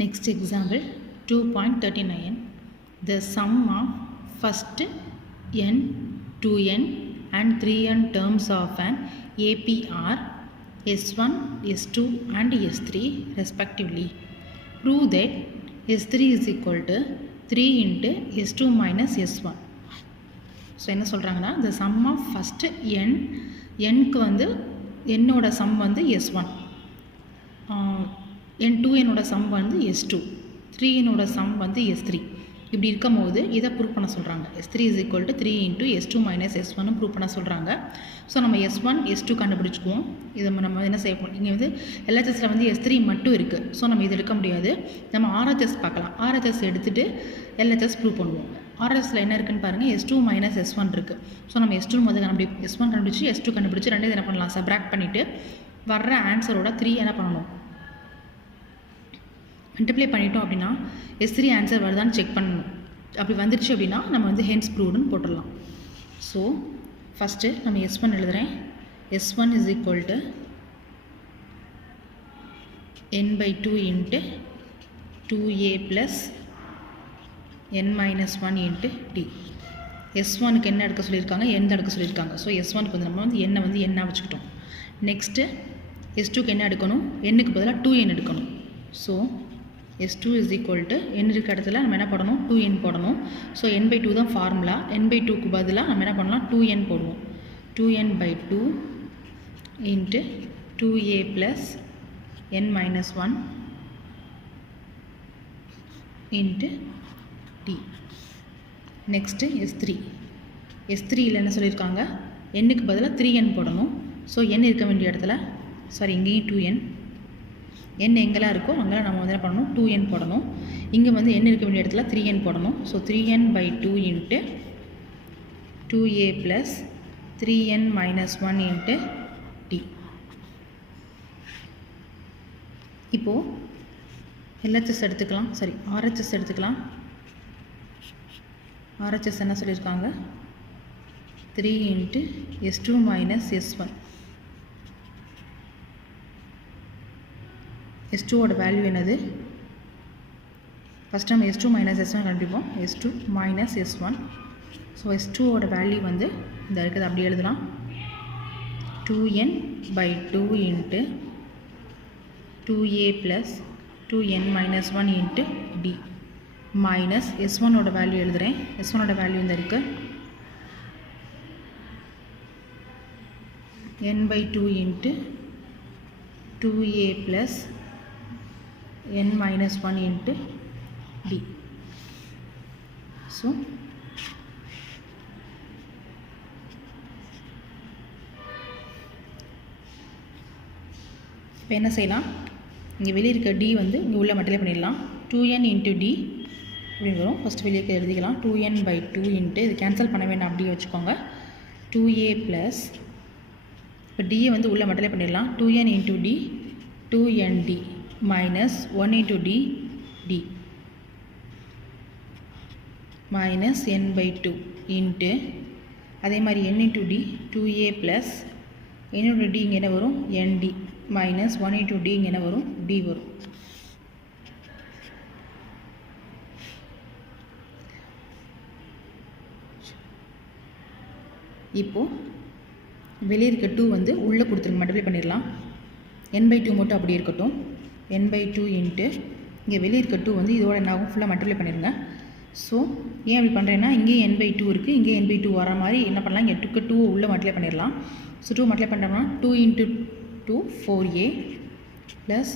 Next example 2.39. The sum of first n, 2n and 3n terms of an AP are S1, S2 and S3 respectively. Prove that S3 is equal to 3 into S2 minus S1. So என்ன சொல்கிறாங்கன்னா the sum of first n, nக்கு வந்து என்னோட sum வந்து S1, n2 sum வந்து S2, 3 sum வந்து S3. இப்படி இருக்கும் போது இதை ப்ரூவ் பண்ண சொல்கிறாங்க. S3 is equal to 3 into S2 minus S1 prove பண்ண சொல்கிறாங்க. ஸோ நம்ம S1 S2 கண்டுபிடிச்சிக்குவோம். இதை நம்ம என்ன செய்ய போகிறோம், இங்கே வந்து LHSல வந்து S3 மட்டும் இருக்குது. ஸோ நம்ம இது எடுக்க முடியாது. நம்ம RHS பார்க்கலாம். RHS எடுத்துகிட்டு LHS ப்ரூவ் பண்ணுவோம். RHSல என்ன இருக்குன்னு பாருங்கள், S2 minus S1 இருக்குது. ஸோ நம்ம S2 முதல்ல S1 கண்டுபிடிச்சி S2 கண்டுபிடிச்சி ரெண்டு என்ன பண்ணலாம், சப்ராக்ட் பண்ணிவிட்டு வர்ற ஆன்சரோட 3 என்ன பண்ணணும், மல்டிப்ளை பண்ணிட்டோம் அப்படின்னா S3 ஆன்சர் வருதான்னு செக் பண்ணணும். அப்படி வந்துடுச்சு அப்படின்னா நம்ம வந்து ஹென்ஸ் ப்ரூவ்டுன்னு போட்டுடலாம். ஸோ ஃபஸ்ட்டு நம்ம S1 எழுதுகிறேன். S1 is equal to n/2 into 2a plus n minus 1 into t. S1க்கு என்ன எடுக்க சொல்லியிருக்காங்க, n எடுக்க சொல்லியிருக்காங்க. ஸோ S1க்கு வந்து நம்ம வந்து n வந்து n வச்சுக்கிட்டோம். நெக்ஸ்ட்டு S2க்கு என்ன எடுக்கணும், n-க்கு பதிலாக 2n எடுக்கணும். So S2 is equal to n இருக்க இடத்துல நம்ம என்ன போடணும், 2n போடணும். ஸோ n/2 தான் ஃபார்முலா. n/2க்கு பதிலாக நம்ம என்ன பண்ணலாம், 2n போடுவோம். 2n/2 into 2a plus n minus 1 into t. Next S3யில் என்ன சொல்லியிருக்காங்க, n-க்கு பதிலாக 3n போடணும். ஸோ n இருக்க வேண்டிய இடத்துல, சாரி இங்கேயும் 2n, n எங்கெல்லாம் இருக்கோ அங்கெல்லாம் நம்ம வந்து என்ன பண்ணணும், 2n போடணும். இங்கே வந்து n இருக்க வேண்டிய இடத்துல 3n போடணும். So 3n/2 into 2a plus 3n minus 1 into t. இப்போது LHS எடுத்துக்கலாம், சாரி RHS எடுத்துக்கலாம். RHS என்ன சொல்லியிருக்காங்க, 3 into S2 minus S1. S2ஓட வேல்யூ என்னது, ஃபஸ்ட் நம்ம S2 minus S1 கண்டுபிடிப்போம். S2 minus S1. So S2ஓட value வந்து இந்த இருக்குது, அப்படி எழுதலாம். 2n/2 into 2a plus 2n minus 1 into d minus S1ஓட வேல்யூ எழுதுகிறேன். S1ஓட வேல்யூ இந்த இருக்குது, n/2 into 2a plus n minus 1 into d. So இப்போ என்ன செய்யலாம், இங்கே வெளியே இருக்க d வந்து இங்கே உள்ள மல்டிப்ளை பண்ணிடலாம். 2n into d அப்படின்னு வரும். ஃபஸ்ட்டு வெளியே இருக்க எழுதிக்கலாம். 2n/2 into இது கேன்சல் பண்ண வேண்டாம், அப்படியே வச்சுக்கோங்க. 2a ப்ளஸ், இப்போ d வந்து உள்ளே மல்டிப்ளை பண்ணிடலாம். 2n into d 2nd minus 1 into d d minus n/2 into அதே மாதிரி n into d 2a plus n into d இங்கே என்ன வரும், nd minus 1 into d இங்கே என்ன வரும், d வரும். இப்போது வெளியே இருக்க 2 வந்து உள்ளே கொடுத்துருங்க, மல்டிப்ளை பண்ணிடலாம். n/2 மட்டும் அப்படி இருக்கட்டும். n/2 into இங்கே வெளியே இருக்க 2 வந்து இதோட என்ன ஆகும், ஃபுல்லாக மல்டிப்ளை பண்ணிடுங்க. ஸோ ஏன் அப்படி பண்ணுறேன்னா, இங்கேயும் n/2 இருக்குது, இங்கே n/2 வர மாதிரி என்ன பண்ணலாம், இங்கே 2 உள்ளே மல்டிப்ளை பண்ணிடலாம். ஸோ 2 மல்டிப்ளை பண்ணுறோம்னா 2 into 2 4a ப்ளஸ்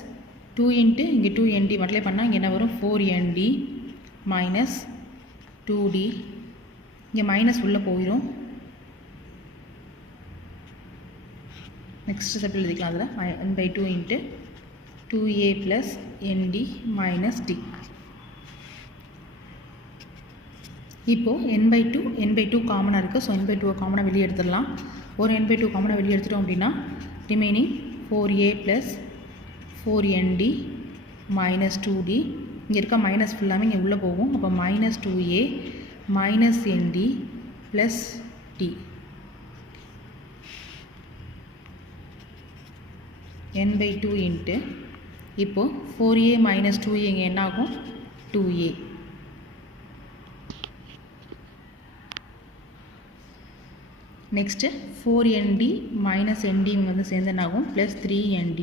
2 into இங்கே 2nd மல்டிப்ளை பண்ணால் இங்கே என்ன வரும், 4nd மைனஸ் 2d. இங்கே மைனஸ் உள்ளே போயிடும். நெக்ஸ்ட் ஸ்டெப் எழுதிக்கலாம். அதில் n/2 into 2a plus nd minus d. இப்போது n/2 காமனாக இருக்குது. ஸோ n/2 காமனாக வெளியே எடுத்துடலாம். ஒரு n/2 காமனாக வெளியே எடுத்துட்டோம் அப்படின்னா remaining 4a plus 4nd minus 2d. இங்கே இருக்க மைனஸ் ஃபுல்லாமே இங்கே உள்ளே போகும். அப்போ minus 2a minus nd plus d n/2 into இப்போது 4a minus 2a இங்கே என்ன ஆகும் 2a. Next 4nd minus nd இங்கே வந்து சேர்ந்து என்ன ஆகும் plus 3nd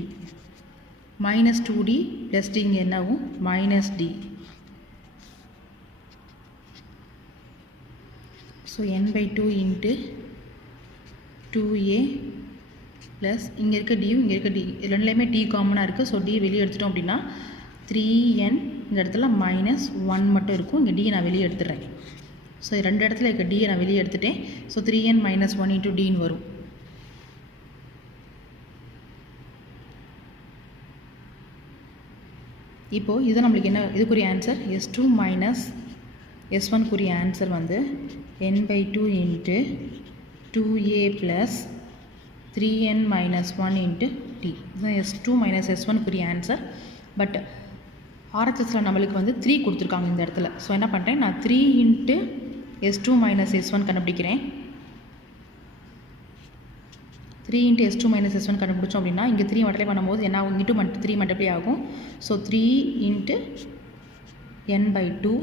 minus 2d plus d இங்கே என்ன ஆகும் minus d. So n/2 into 2a plus இங்கே இருக்க டியும் இங்கே இருக்க டி ரெண்டுலேயுமே டி காமனாக இருக்குது. ஸோ டி வெளியே எடுத்துட்டோம் அப்படின்னா 3n இந்த இடத்துல மைனஸ் 1 மட்டும் இருக்கும். இங்கே டியை நான் வெளியே எடுத்துடுறேன். ஸோ ரெண்டு இடத்துல இருக்க டியை நான் வெளியே எடுத்துட்டேன். ஸோ 3n மைனஸ் 1 இன்ட்டு டின்னு வரும். இப்போது இது நம்மளுக்கு என்ன இதுக்குரிய answer s2 minus s1 answer வந்து n/2 into 2a plus 3n minus 1 into T. இதுதான் s2 minus s1 answer. But ஆர்ஹெச்எஸில் நம்மளுக்கு வந்து 3 கொடுத்துருக்காங்க இந்த இடத்துல. ஸோ என்ன பண்ணுறேன் நான் 3 இன்ட்டு s2 மைனஸ் s1 கண்டுபிடிக்கிறேன். 3 இன்ட்டு s2 மைனஸ் s1 கண்டுபிடிச்சோம் அப்படின்னா இங்கே 3 மல்டிப்ளை பண்ணும்போது என்ன ஆகும் இன்ட்டு 3 மல்டிப்ளை ஆகும். So 3 into n/2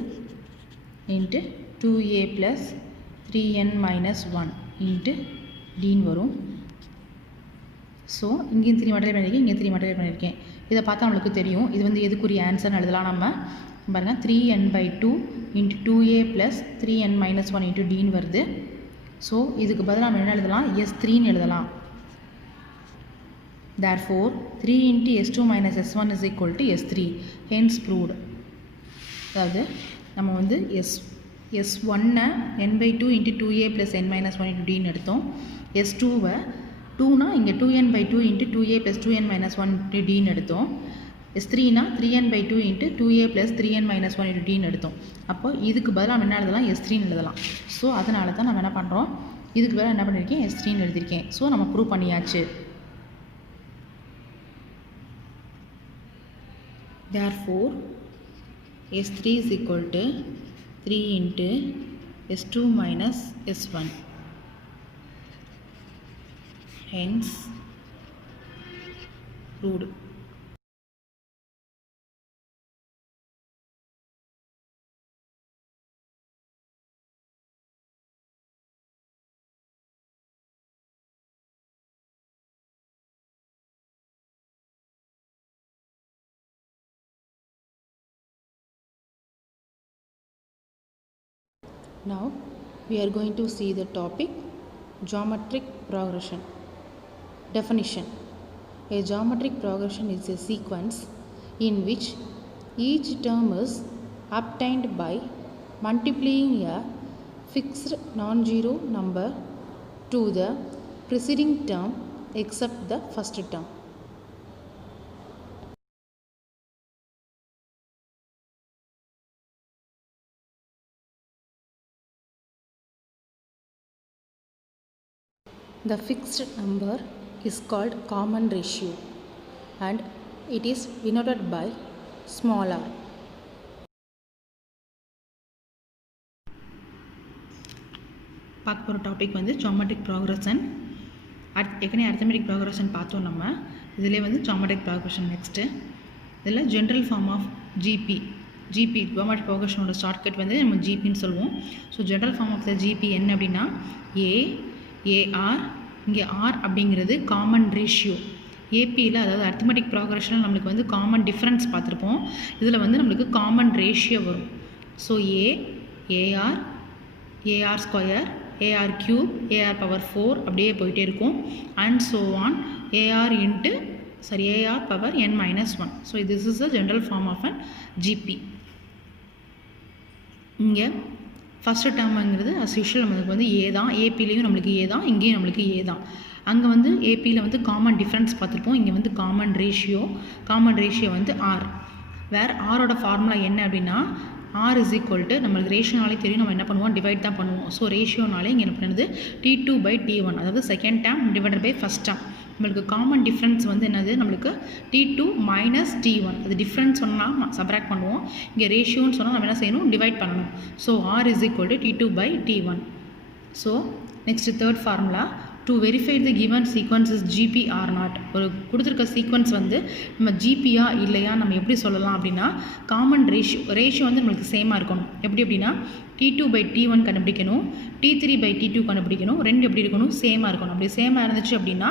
into 2a plus 3n minus 1 into டின்னு வரும். ஸோ இங்கேயும் 3 மல்டிப்ளை பண்ணியிருக்கேன், இங்கே 3 மல்டிப்ளை பண்ணியிருக்கேன். இதை பார்த்தா நம்மளுக்கு தெரியும் இது வந்து எதுக்குரிய ஆன்சர்னு எழுதலாம். நம்ம பாருங்கள் 3n/2 into 2a plus 3n minus 1 into டின்னு வருது. ஸோ இதுக்கு பதிலாக நம்ம என்ன எழுதலாம் s3ன்னு எழுதலாம். therefore 3 into s2 minus s1 is equal to s3 hence proved. அதாவது நம்ம வந்து s1-ஐ n/2 into 2a plus n minus 1 into டின்னு எடுத்தோம். s2-வை 2னா இங்கே 2n/2 into 2a plus 2n minus 1 into டின்னு எடுத்தோம். s3னா 3n/2 into 2a plus 3n minus 1 into டின்னு எடுத்தோம். அப்போ இதுக்கு பதிலாக நம்ம என்ன எழுதலாம் s3ன்னு எழுதலாம். ஸோ அதனால தான் நம்ம என்ன பண்ணுறோம் இதுக்கு பதிலாக என்ன பண்ணியிருக்கேன் s3ன்னு எழுதியிருக்கேன். ஸோ நம்ம ப்ரூவ் பண்ணியாச்சு. therefore s3 is equal to 3 into s2 minus s1. hence proved. Now we are going to see the topic geometric progression. Definition: a geometric progression is a sequence in which each term is obtained by multiplying a fixed non-zero number to the preceding term except the first term. The fixed number is called common ratio and it is denoted by small r. பார்க்க போகிற topic வந்து geometric progression. ஏற்கனவே arithmetic progression பார்த்தோம் நம்ம. இதிலே வந்து geometric progression next. இதில் general form of GP geometric ப்ராக்ரஷனோட ஷார்ட்கட் வந்து நம்ம ஜிபின்னு சொல்லுவோம். So general form of the GP என்ன அப்படின்னா ஏஆர். இங்கே ஆர் அப்படிங்கிறது காமன் ரேஷியோ. ஏபியில் அதாவது அரித்மெட்டிக் ப்ராக்ரஷனில் நம்மளுக்கு வந்து காமன் டிஃப்ரென்ஸ் பார்த்துருப்போம். இதில் வந்து நம்மளுக்கு காமன் ரேஷியோ வரும். So a r a r square a r cube a r power 4 அப்படியே போயிட்டே இருக்கும். And so on a r into a r power n-1. So this is the general form of an GP. இங்கே ஃபஸ்ட்டு டேர்முங்கிறது அஸ் யூஷுவல் நம்மளுக்கு வந்து ஏ தான். ஏபிலையும் நம்மளுக்கு ஏ தான், இங்கேயும் நம்மளுக்கு ஏ தான். அங்கே வந்து ஏபியில் வந்து காமன் டிஃப்ரென்ஸ் பார்த்துருப்போம். இங்கே வந்து காமன் ரேஷியோ வந்து ஆர். வேறு ஆரோட ஃபார்முலா என்ன அப்படின்னா ஆர் இஸ் ஈக்குவல் டு நம்மளுக்கு ரேஷியோனாலே தெரியும் நம்ம என்ன பண்ணுவோம் டிவைட் தான் பண்ணுவோம். ஸோ ரேஷியோனாலே இங்கே என்ன பண்ணுறது T2/T1 அதாவது second term divided by first term. நம்மளுக்கு காமன் டிஃப்ரென்ஸ் வந்து என்னது நம்மளுக்கு T2 மைனஸ் T1. அது டிஃப்ரென்ஸ் சொன்னால் சப்ராக்ட் பண்ணுவோம். இங்கே ரேஷியோன்னு சொன்னால் நம்ம என்ன செய்யணும் டிவைட் பண்ணணும். So r is equal to T2/T1. So next third formula to verify the given sequence is GP or not. ஒரு கொடுத்துருக்க சீக்வன்ஸ் வந்து நம்ம ஜிபியா இல்லையா நம்ம எப்படி சொல்லலாம் அப்படின்னா, காமன் ரேஷியோ வந்து நம்மளுக்கு சேமாக இருக்கணும். எப்படி அப்படின்னா T2/T1 கண்டுபிடிக்கணும், T3/T2 கண்டுபிடிக்கணும். ரெண்டு எப்படி இருக்கணும், சேமாக இருக்கணும். அப்படி சேமாக இருந்துச்சு அப்படின்னா,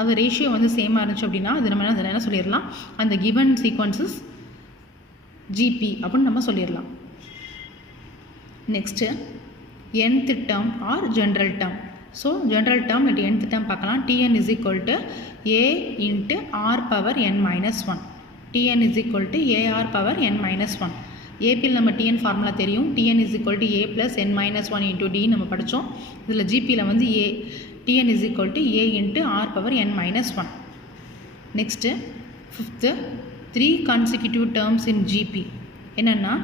அது ரேஷியோ வந்து சேமாக இருந்துச்சு அப்படின்னா அது நம்ம என்ன சொல்லிடலாம், அந்த கிவன் சீக்வன்ஸஸ் ஜிபி அப்படின்னு நம்ம சொல்லிடலாம். Next nth term or general term. So general term at nth term பார்க்கலாம். Tn is equal to a into r power n minus 1. Tn is equal to ar power n minus 1. AP நம்ம Tn formula தெரியும். Tn is equal to a plus n minus 1 into d நம்ம படித்தோம். இதில் GPயில் வந்து a. Tn is equal to a into r power n minus 1. Next fifth 3 consecutive terms in GP என்னென்னா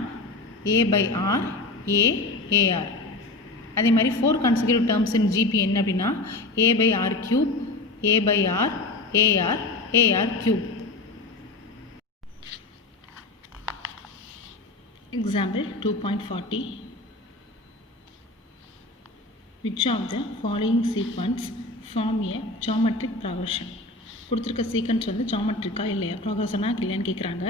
a by r, a, ar. அதே மாதிரி 4 consecutive terms in GP என்ன அப்படின்னா a by r cube, a by r, ar, ar cube. Example 2.40. Which of the following sequence form a geometric progression? கொடுத்துருக்க sequence வந்து ஜாமெட்ரிக்கா இல்லையா, ப்ராக்ரஷனாக இல்லையான்னு கேட்குறாங்க.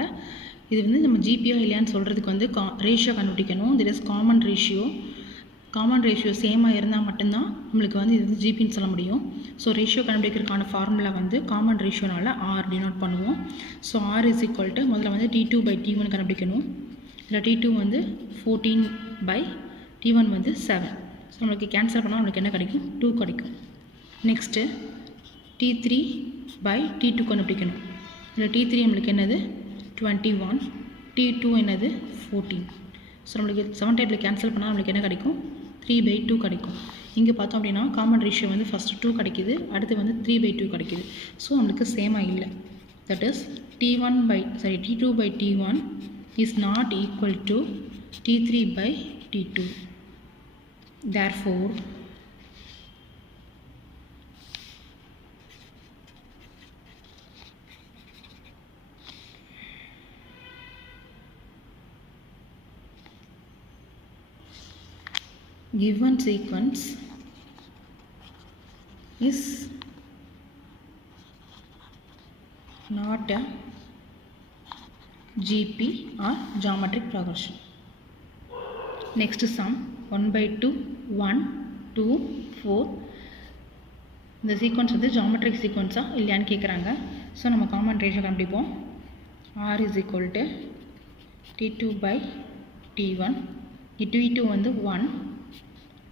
இது வந்து நம்ம ஜிபியா இல்லையான்னு சொல்கிறதுக்கு வந்து ரேஷியோ கண்டுபிடிக்கணும். திட் இஸ் காமன் ரேஷியோ சேமாக இருந்தால் மட்டும்தான் நம்மளுக்கு வந்து இது ஜிபின்னு சொல்ல முடியும். ஸோ ரேஷியோ கண்டுபிடிக்கிறதுக்கான ஃபார்முலா வந்து காமன் ரேஷியோனால ஆர் டினோட் பண்ணுவோம். So r is equal to முதல்ல வந்து T2/T1 கண்டுபிடிக்கணும். இதில் T2 வந்து 14/T1 வந்து 7. ஸோ நம்மளுக்கு கேன்சல் பண்ணால் நம்மளுக்கு என்ன கிடைக்கும், 2 கிடைக்கும். நெக்ஸ்ட்டு T3/T2 கண்டுபிடிக்கணும். இதில் T3 நம்மளுக்கு என்னது 21, T2 என்னது 14. ஸோ நம்மளுக்கு 7 டைப்பில் கேன்சல் பண்ணால் நம்மளுக்கு என்ன கிடைக்கும், 3/2 கிடைக்கும். இங்கே பார்த்தோம் அப்படின்னா காமன் ரேஷியோ வந்து ஃபஸ்ட்டு 2 கிடைக்குது, அடுத்து வந்து 3/2 கிடைக்குது. ஸோ நம்மளுக்கு சேமாக இல்லை. That is T2/T1 is not equal to T3/T2. Therefore given sequence is not a GP or geometric progression. Next sum 1/2 1 2 4. இந்த சீக்வன்ஸ் வந்து ஜாமெட்ரிக் சீக்வன்ஸாக இல்லையான்னு கேட்குறாங்க. ஸோ நம்ம காமன் ரேஷியோ கண்டுபிடிப்போம். R is equal to T2/T1. T2 வந்து 1,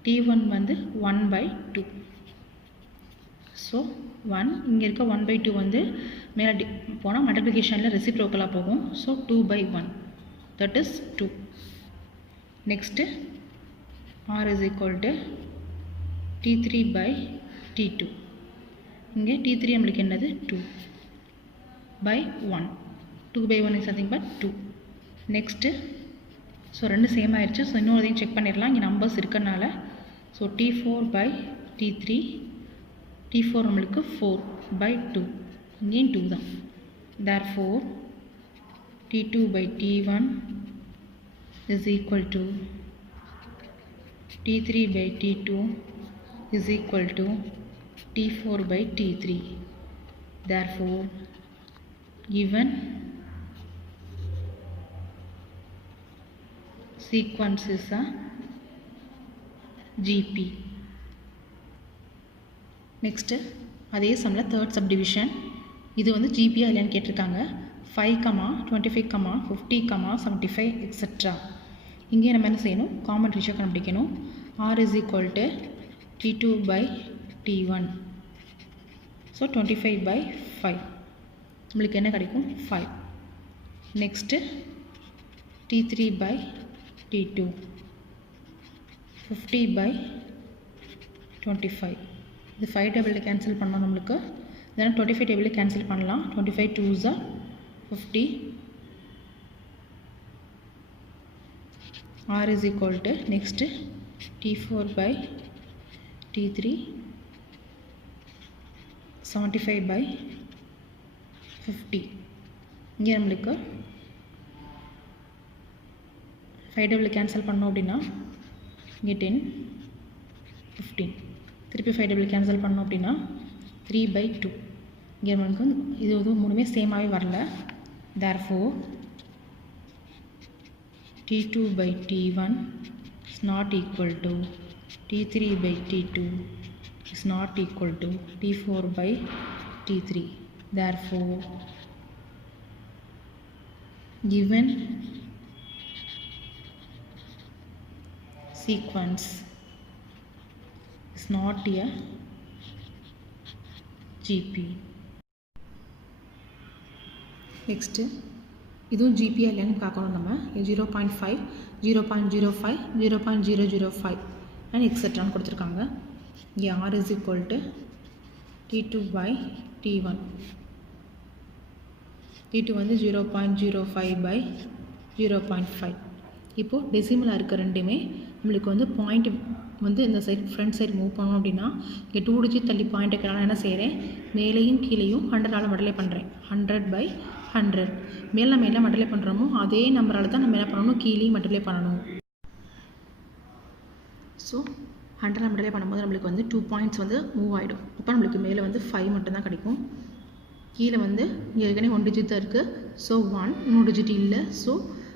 T1 வந்து 1/2. So 1 இங்கே இருக்க 1/2 வந்து மேலே போனால் மல்டிப்ளிகேஷனில் ரெசிப்ரோக்கலாக போகும். So 2/1 that is 2. Next R is equal to T3/T2. இங்கே T3 நம்மளுக்கு என்னது 2/1. 2/1 is nothing but 2. Next so ரெண்டு சேம் ஆயிடுச்சு. ஸோ இன்னொரு செக் பண்ணிடலாம், இங்கே நம்பர்ஸ் இருக்கிறனால. ஸோ T4/T3, T4 நம்மளுக்கு 4/2, இங்கேயும் 2 தான். Therefore T2/T1 is equal to T3/T2 is equal to T4/T3. Therefore given sequence is a GP. Next அதே சம்மில் தேர்ட் சப்டிவிஷன். இது வந்து ஜிபியா இல்லையான்னு கேட்டிருக்காங்க. 5, 25, 50, 75 எக்ஸெட்ரா. இங்கே நம்ம என்ன செய்யணும், காமன் ரேஷியோ கண்டுபிடிக்கணும். R is equal to T2/T1. So 25/5 நம்மளுக்கு என்ன கிடைக்கும், 5. Next T3/T2 50/25. இது 5 டேபிளில் கேன்சல் பண்ணலாம் நம்மளுக்கு. இதனால் 25 டேபிளில் கேன்சல் பண்ணலாம். 25 2s are 50. R is equal to next T4/T3 75/50. இங்கே நம்மளுக்கு 5 டேபிளில் கேன்சல் பண்ணோம் அப்படின்னா இங்கே 10 15. திருப்பி 5 டபுள் கேன்சல் பண்ணோம் அப்படின்னா 3/2. இங்கே நமக்கு இது எதுவும் மூணுமே சேமாகவே வரல. therefore T2/T1 is not equal to T3/T2 is not equal to T4/T3. therefore given sequence is not a GP. next இதுவும் ஜிபியா இல்லைன்னு பார்க்கணும். நம்ம 0.5 0.05 0.005 அண்ட் எக்ஸெட்ரான்னு கொடுத்துருக்காங்க. இங்கே R is equal to T2/T1. T2 வந்து 0.05/0.5. இப்போது டெசிமலாக இருக்க ரெண்டுமே நம்மளுக்கு வந்து பாயிண்ட் வந்து இந்த சைட் ஃப்ரண்ட் சைடு மூவ் பண்ணோம் அப்படின்னா இங்கே 2 டிஜிட் தள்ளி பாயிண்ட் வைக்கிறனால என்ன செய்கிறேன், மேலேயும் கீழேயும் 100ஆல் மல்டிப்ளை பண்ணுறேன். 100/100 மேலே நம்ம என்ன மல்டிப்ளை பண்ணுறோமோ அதே நம்பரால் தான் நம்ம என்ன பண்ணணும், கீழேயும் மல்டிப்ளை பண்ணணும். ஸோ 100 மல்டிப்ளை பண்ணும்போது நம்மளுக்கு வந்து 2 பாயிண்ட்ஸ் வந்து மூவ் ஆகிடும். இப்போ நம்மளுக்கு மேலே வந்து 5 மட்டும்தான் கிடைக்கும். கீழே வந்து இங்கே ஏற்கனவே 1 டிஜிட் தான் இருக்குது. ஸோ 1 இன்னொரு டிஜிட் இல்லை. ஸோ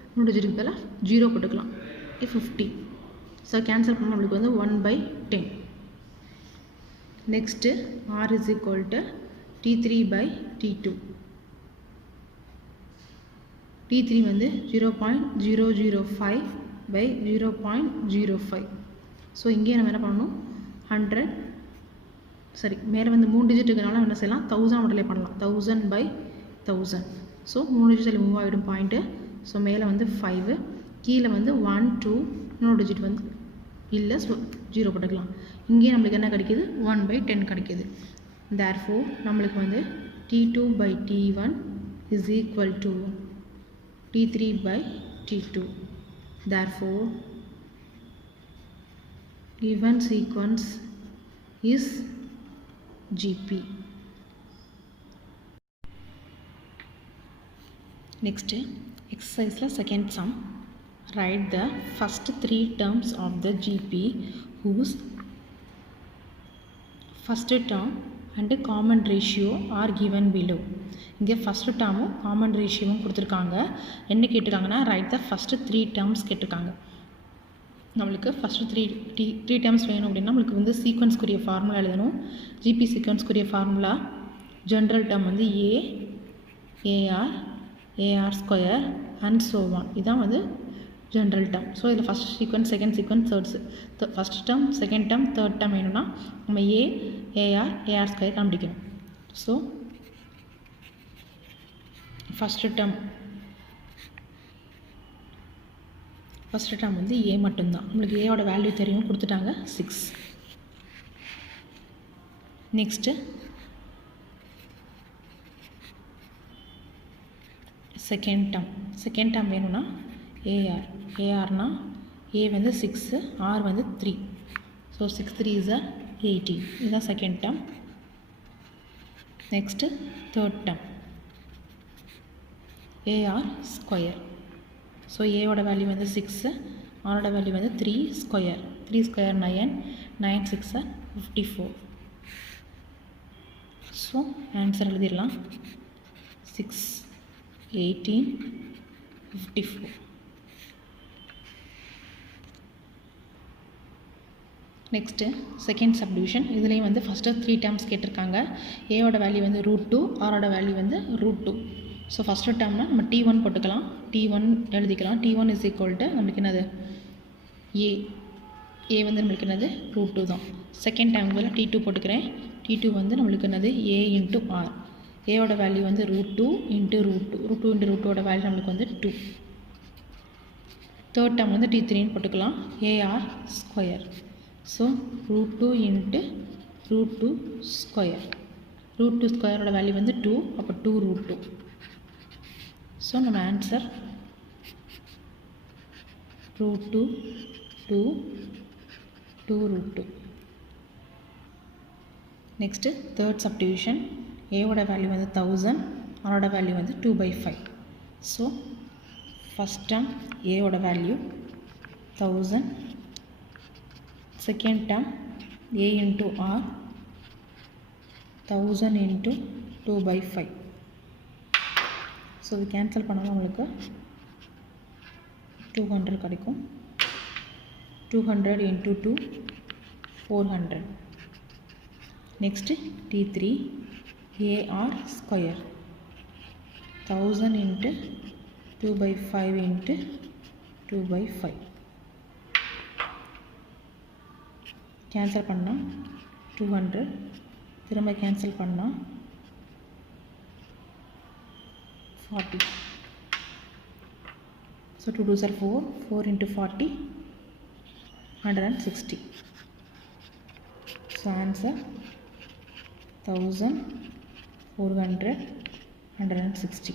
இன்னொரு டிஜிட்டுக்கு பதிலாக 0 போட்டுக்கலாம். 50. ஸோ கேன்சல் பண்ணால் நம்மளுக்கு வந்து 1/10. Next R is equal to T3/T2. T3 வந்து 0.005/0.05. ஸோ இங்கே நம்ம என்ன பண்ணணும், 100 சரி மேலே வந்து 3 டிஜிட் இருக்கிறனால என்ன செய்யலாம், 1000 மல்டிப்ளை பண்ணலாம். 1000/1000. ஸோ 3 டிஜிட்டில் மூவ் ஆகிடும் பாயிண்ட்டு. ஸோ மேலே வந்து 5, கீழே வந்து 1 2 இன்னொரு டிஜிட் வந்து இல்லை. ஸோ 0 போட்டுக்கலாம். இங்கே நம்மளுக்கு என்ன கிடைக்கிது, 1/10 கிடைக்கிது. therefore நம்மளுக்கு வந்து T2/T1 is equal to T3/T2. therefore given sequence is GP. next exercise la second sum. write the first 3 terms of the GP whose first term and common ratio are given below. இங்கே first டேர்மும் common ரேஷியோவும் கொடுத்துருக்காங்க. என்ன கேட்டிருக்காங்கன்னா right the first 3 terms கேட்டிருக்காங்க. நம்மளுக்கு first 3 terms வேணும் அப்படின்னா நம்மளுக்கு வந்து சீக்வன்ஸ்க்குரிய formula எழுதணும். ஜிபி சீக்வன்ஸ்க்குரிய ஃபார்முலா ஜென்ரல் டேர்ம் வந்து AR² அண்ட் ஸோ ஆன். இதுதான் வந்து ஜென்ரல் டேர்ம். ஸோ இதில் first sequence, second sequence, first term, second term, third term வேணும்னா நம்ம AR² கண்டுபிடிக்கணும். ஸோ ஃபஸ்ட்டு டேர்ம் வந்து A மட்டும்தான். நம்மளுக்கு ஏவோட வேல்யூ தெரியும், கொடுத்துட்டாங்க 6. நெக்ஸ்ட்டு செகண்ட் டேர்ம் வேணும்னா ARனா A வந்து 6, R வந்து 3. So 6 3 is 18. இதுதான் second term. Next third term AR². So ஏவோட வேல்யூ வந்து 6, ஆரோட வேல்யூ வந்து 3². 3² 9, 9 6 54. ஸோ ஆன்சர் எழுதிடலாம் 6 18 54. Next second subdivision. இதுலேயும் வந்து ஃபஸ்ட்டு 3 டேர்ம்ஸ் கேட்டிருக்காங்க. ஏவோட வேல்யூ வந்து √2, ஆரோட வேல்யூ வந்து √2. ஸோ ஃபஸ்ட்டு டேர்ம்னா நம்ம T1 போட்டுக்கலாம். T1 எழுதிக்கலாம். T1 is equal to நம்மளுக்கு என்னது A வந்து நம்மளுக்கு என்னது √2 தான். செகண்ட் டேர்ம் வந்து T2 போட்டுக்கிறேன். T2 வந்து நம்மளுக்கு என்னது A × R. ஏவோட வேல்யூ வந்து √2 × √2 வேல்யூ நம்மளுக்கு வந்து 2. தேர்ட் டேர்ம் வந்து T3ன்னு போட்டுக்கலாம். AR². ஸோ √2 × √2². √2² வேல்யூ வந்து 2. அப்போ 2√2. ஸோ நம்ம ஆன்சர் √2 2√2. Next third subdivision. ஏவோட வேல்யூ வந்து 1000, ஆரோட வேல்யூ வந்து 2/5. ஸோ ஃபஸ்ட் டேர்ம் ஏவோட value 1000, second term A into R 1000 into 2 by 5. So இது கேன்சல் பண்ணால் நம்மளுக்கு 200 கிடைக்கும். 200 into 2 400. Next T3 AR square 1000 into 2 by 5 into 2 by 5. Cancel பண்ணால் 200, திரும்ப கேன்சல் பண்ணால் 40. So 2 2s are 4, 4 into 40 160. So answer 1400 160.